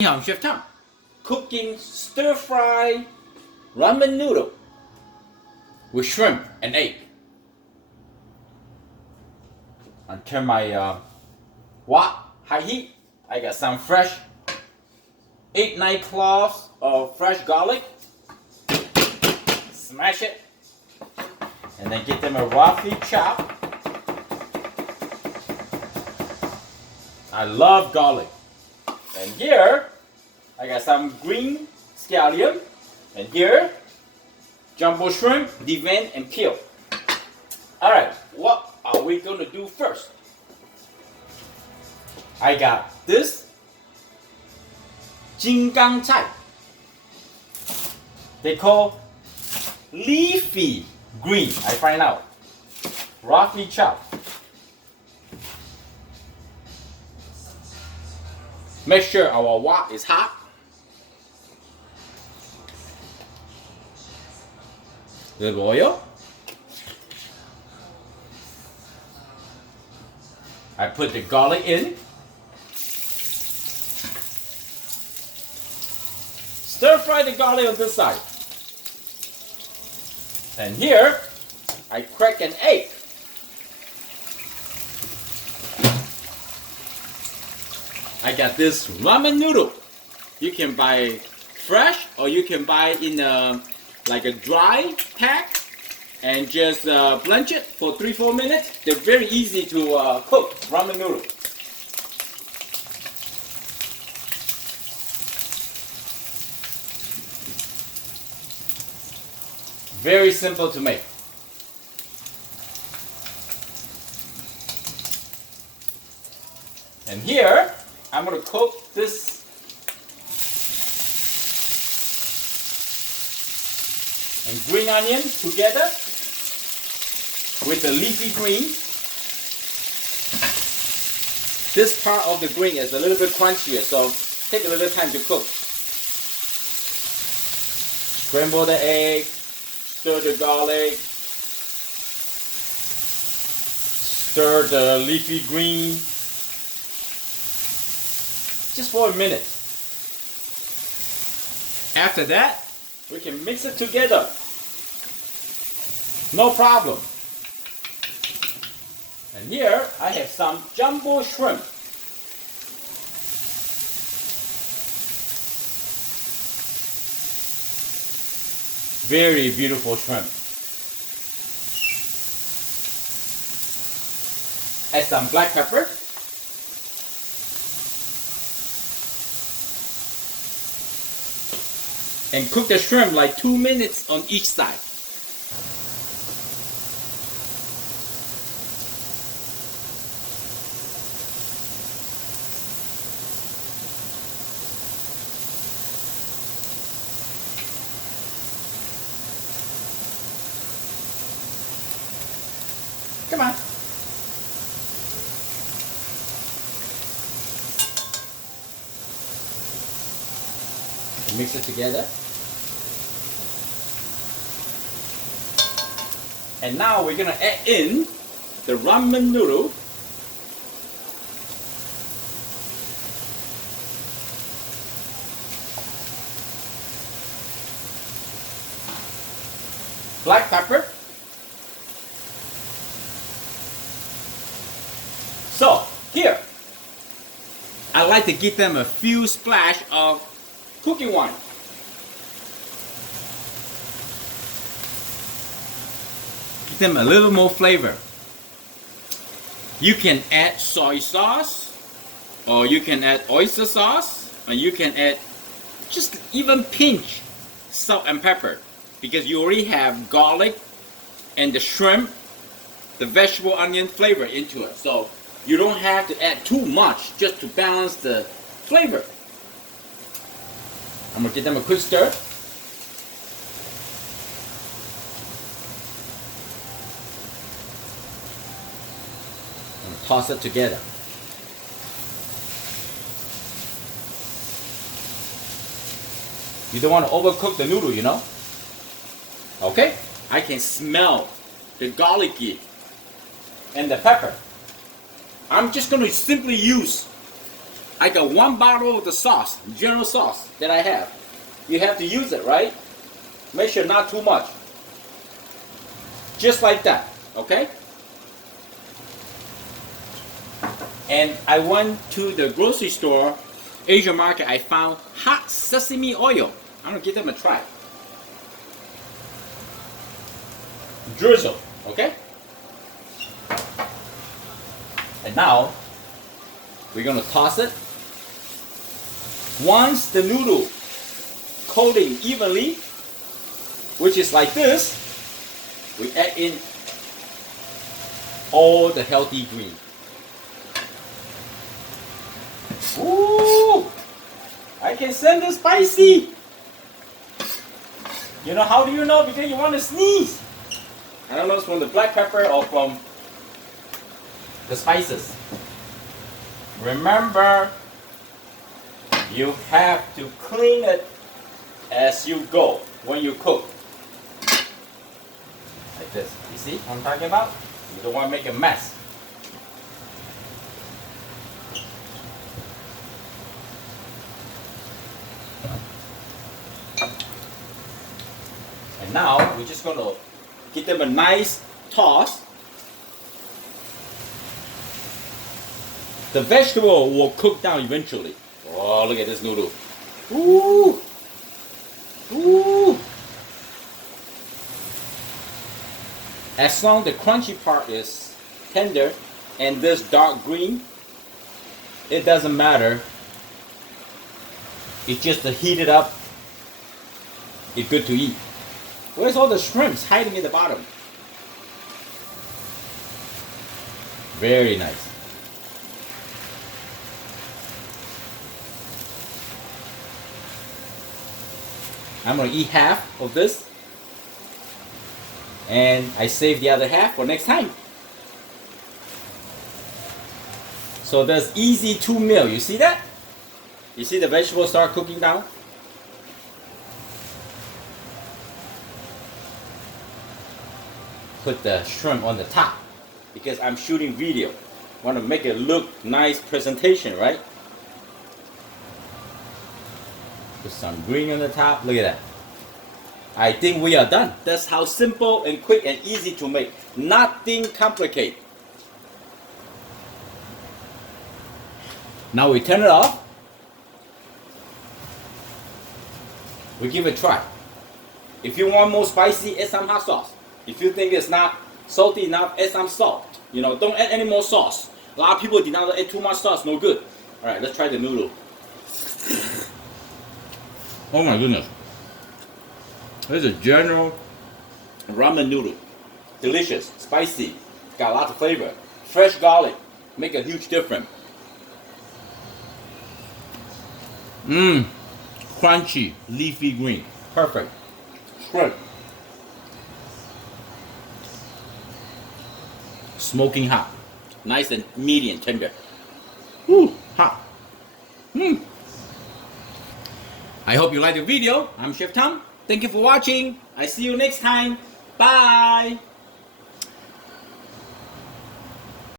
I'm Chef Tom, cooking stir-fry ramen noodle with shrimp and egg. I turn my wok high heat. I got some fresh 8-9 cloves of fresh garlic. Smash it, and then get them a roughly chop. I love garlic. And here, I got some green scallion. And here, jumbo shrimp, deveined and peeled. Alright, what are we going to do first? I got this jingang cai. They call leafy green, I find out. Roughly chopped. Make sure our wok is hot. Little oil. I put the garlic in. Stir fry the garlic on this side. And here, I crack an egg. I got this ramen noodle. You can buy fresh or you can buy in like a dry pack and just blanch it for 3-4 minutes. They're very easy to cook, ramen noodle. Very simple to make. And here, I'm going to cook this and green onion together with the leafy green. This part of the green is a little bit crunchier, so take a little time to cook. Scramble the egg, stir the garlic, stir the leafy green. Just for a minute. After that, we can mix it together. No problem. And here, I have some jumbo shrimp. Very beautiful shrimp. Add some black pepper. And cook the shrimp like 2 minutes on each side. Come on. Mix it together. And now we're gonna add in the ramen noodle. Black pepper. So here, I like to give them a few splash of cooking wine. Give them a little more flavor. You can add soy sauce, or you can add oyster sauce, or you can add just even pinch salt and pepper, because you already have garlic and the shrimp, the vegetable onion flavor into it. So you don't have to add too much just to balance the flavor. I'm going to give them a quick stir. And toss it together. You don't want to overcook the noodle, you know? Okay? I can smell the garlicky and the pepper. I'm just going to simply use I got 1 bottle of the sauce, general sauce that I have. You have to use it, right? Make sure not too much. Just like that, okay? And I went to the grocery store, Asian market, I found hot sesame oil. I'm gonna give them a try. Drizzle, okay? And now, we're gonna toss it. Once the noodle coating evenly, which is like this, we add in all the healthy green. Ooh, I can sense the spicy. You know, how do you know? Because you want to sneeze. I don't know if it's from the black pepper or from the spices. Remember, you have to clean it as you go when you cook. Like this. You see what I'm talking about? You don't want to make a mess. And now we're just going to give them a nice toss. The vegetable will cook down eventually. Oh, look at this noodle. Ooh! Ooh! As long as the crunchy part is tender and this dark green, it doesn't matter. It's just to heat it up. It's good to eat. Where's all the shrimps hiding in the bottom? Very nice. I'm going to eat half of this. And I save the other half for next time. So there's easy 2 meal. You see that? You see the vegetables start cooking down? Put the shrimp on the top because I'm shooting video. Want to make it look nice presentation, right? Put some green on the top. Look at that. I think we are done. That's how simple and quick and easy to make. Nothing complicated. Now we turn it off. We give it a try. If you want more spicy, add some hot sauce. If you think it's not salty enough, add some salt. You know, don't add any more sauce. A lot of people did not add too much sauce, no good. Alright, let's try the noodle. Oh my goodness. This is a general ramen noodle. Delicious, spicy, got a lot of flavor. Fresh garlic, make a huge difference. Mmm, crunchy, leafy green, perfect. Shrimp. Smoking hot, nice and medium tender. Ooh, hot. Mmm. I hope you liked the video. I'm Chef Tom. Thank you for watching. I see you next time. Bye.